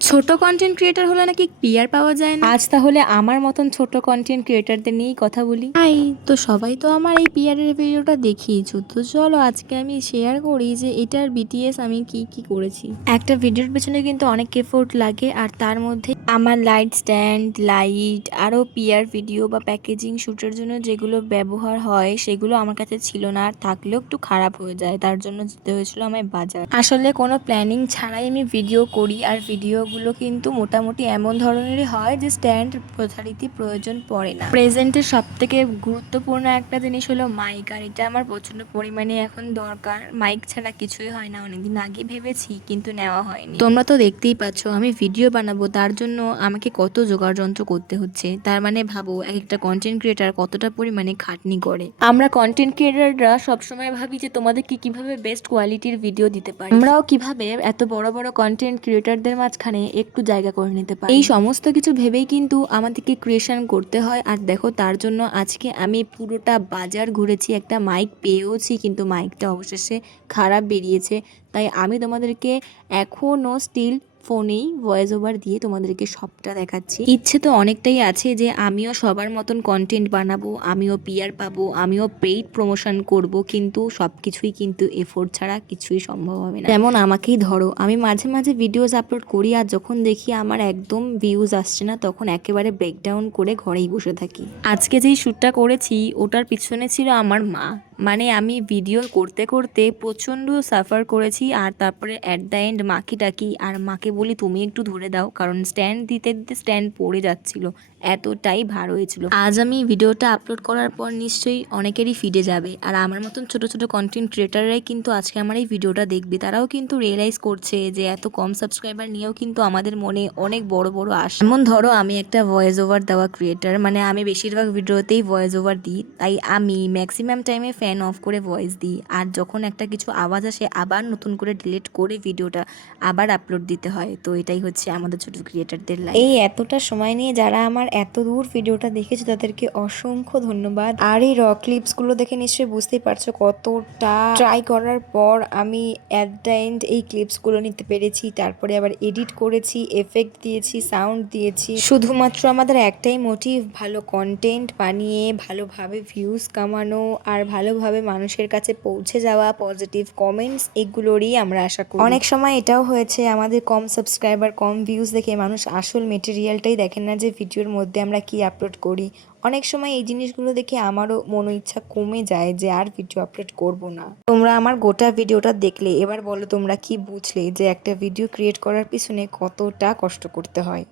ছোট content creator হলে নাকি পিআর পাওয়া যায় না। আজ তাহলে আমার মতন ছোট কন্টেন্ট ক্রিয়েটরদের নিয়েই কথা বলি। তো সবাই তো আমার এই পিআর এর ভিডিওটা দেখিয়েছো, তো চলো আজকে আমি শেয়ার করি যে এটার বিটিএস আমি কি কি করেছি। একটা ভিডিওর পেছনে কিন্তু অনেক এফোর্ট লাগে, আর তার মধ্যে আমার লাইট স্ট্যান্ড, লাইট, আরও পিআর ভিডিও বা প্যাকেজিং শ্যুটের জন্য যেগুলো ব্যবহার হয় সেগুলো আমার কাছে ছিল না, আর থাকলেও একটু খারাপ হয়ে যায়, তার জন্য যেতে হয়েছিল আমায় বাজার। আসলে কোনো প্ল্যানিং ছাড়াই আমি ভিডিও করি, আর ভিডিওগুলো কিন্তু মোটামুটি এমন ধরনেরই হয় যে স্ট্যান্ড যথারীতি প্রয়োজন পড়ে না। প্রেজেন্টের সব থেকে গুরুত্বপূর্ণ একটা জিনিস হলো মাইক, আর এটা আমার প্রচন্ড পরিমাণে এখন দরকার। মাইক ছাড়া কিছুই হয় না, অনেকদিন আগে ভেবেছি কিন্তু নেওয়া হয়নি। তোমরা তো দেখতেই পাচ্ছ আমি ভিডিও বানাবো, তার জন্য আমাকে কত জোগাড় যন্ত্র করতে হচ্ছে। তার মানে ভাবো এক একটা কন্টেন্ট ক্রিয়েটার কতটা পরিমাণে খাটনি করে। আমরা কন্টেন্ট ক্রিয়েটাররা সবসময় ভাবি যে তোমাদেরকে কিভাবে বেস্ট কোয়ালিটির ভিডিও দিতে পারি, আমরাও কিভাবে এত বড় বড় কন্টেন্ট ক্রিয়েটারদের মাঝখানে একটু জায়গা করে নিতে পারি। এই সমস্ত কিছু ভেবেই কিন্তু আমাদেরকে ক্রিয়েশন করতে হয়। আর দেখো তার জন্য আজকে আমি পুরোটা বাজার ঘুরেছি, একটা মাইক পেয়েওছি, কিন্তু মাইকটা অবশেষে খারাপ বেরিয়েছে। তাই আমি তোমাদেরকে এখনও স্টিল ফোনেই ভয়েস ওভার দিয়ে তোমাদেরকে সবটা দেখাচ্ছি। ইচ্ছে তো অনেকটাই আছে যে আমিও সবার মতন কন্টেন্ট বানাবো, আমিও পিআর পাবো, আমিও পেইড প্রমোশন করব, কিন্তু সব কিছুই কিন্তু এফোর্ট ছাড়া কিছুই সম্ভব হবে না। যেমন আমাকেই ধরো, আমি মাঝে মাঝে ভিডিওস আপলোড করি, আর যখন দেখি আমার একদম ভিউজ আসছে না তখন একেবারে ব্রেকডাউন করে ঘরেই বসে থাকি। আজকে যেই শ্যুটটা করেছি ওটার পিছনে ছিল আমার মা। মানে আমি ভিডিও করতে করতে প্রচণ্ড সাফার করেছি, আর তারপরে অ্যাট দ্য এন্ড মাকে ডাকি, আর মাকে বলি তুমি একটু ধরে দাও, কারণ স্ট্যান্ড দিতে দিতে স্ট্যান্ড পড়ে যাচ্ছিল, এতটাই ভার হয়েছিল। আজ আমি ভিডিওটা আপলোড করার পর নিশ্চয়ই অনেকেরই ফিডে যাবে, আর আমার মতন ছোট ছোট কন্টেন্ট ক্রিয়েটাররাই কিন্তু আজকে আমার এই ভিডিওটা দেখবে। তারাও কিন্তু রিয়েলাইজ করছে যে এত কম সাবস্ক্রাইবার নিয়েও কিন্তু আমাদের মনে অনেক বড় বড় আশা। যেমন ধরো আমি একটা ভয়েস ওভার দেওয়া ক্রিয়েটার, মানে আমি বেশিরভাগ ভিডিওতেই ভয়েস ওভার দিই, তাই আমি ম্যাক্সিমাম টাইমে ফ্যান অফ করে ভয়েস দিই, আর যখন একটা কিছু আওয়াজ আসে আবার নতুন করে ডিলিট করে ভিডিওটা আবার আপলোড দিতে হয়। তো এটাই হচ্ছে আমাদের ছোট ক্রিয়েটারদের লাইফ। এই এতটা সময় নিয়ে যারা আমার এত দূর ভিডিওটা দেখেছে তাদেরকে অসংখ্য ধন্যবাদ। আর এই র ক্লিপসগুলো দেখে নিশ্চয়ই বুঝতেই পারছো কতটা ট্রাই করার পর আমি অ্যাট দ্য এন্ড এই ক্লিপসগুলো নিতে পেরেছি। তারপরে আবার এডিট করেছি, এফেক্ট দিয়েছি, সাউন্ড দিয়েছি, শুধুমাত্র আমাদের একটাই মোটিভ ভালো কন্টেন্ট বানিয়ে ভালোভাবে ভিউজ কামানো, আর ভালোভাবে মানুষের কাছে পৌঁছে যাওয়া, পজিটিভ কমেন্টস, এগুলোরই আমরা আশা করি। অনেক সময় এটাও হয়েছে আমাদের কম সাবস্ক্রাইবার, কম ভিউজ দেখে মানুষ আসল মেটেরিয়ালটাই দেখেন না, যে ভিডিওর মধ্যে আমরা কি আপলোড করি। অনেক সময় এই জিনিসগুলো দেখে আমারও মনো ইচ্ছা কমে যায় যে আর ভিডিও আপলোড করব না। তোমরা আমার গোটা ভিডিওটা দেখলে, এবার বলো তোমরা কি বুঝলে যে একটা ভিডিও ক্রিয়েট করার পিছনে কতটা কষ্ট করতে হয়।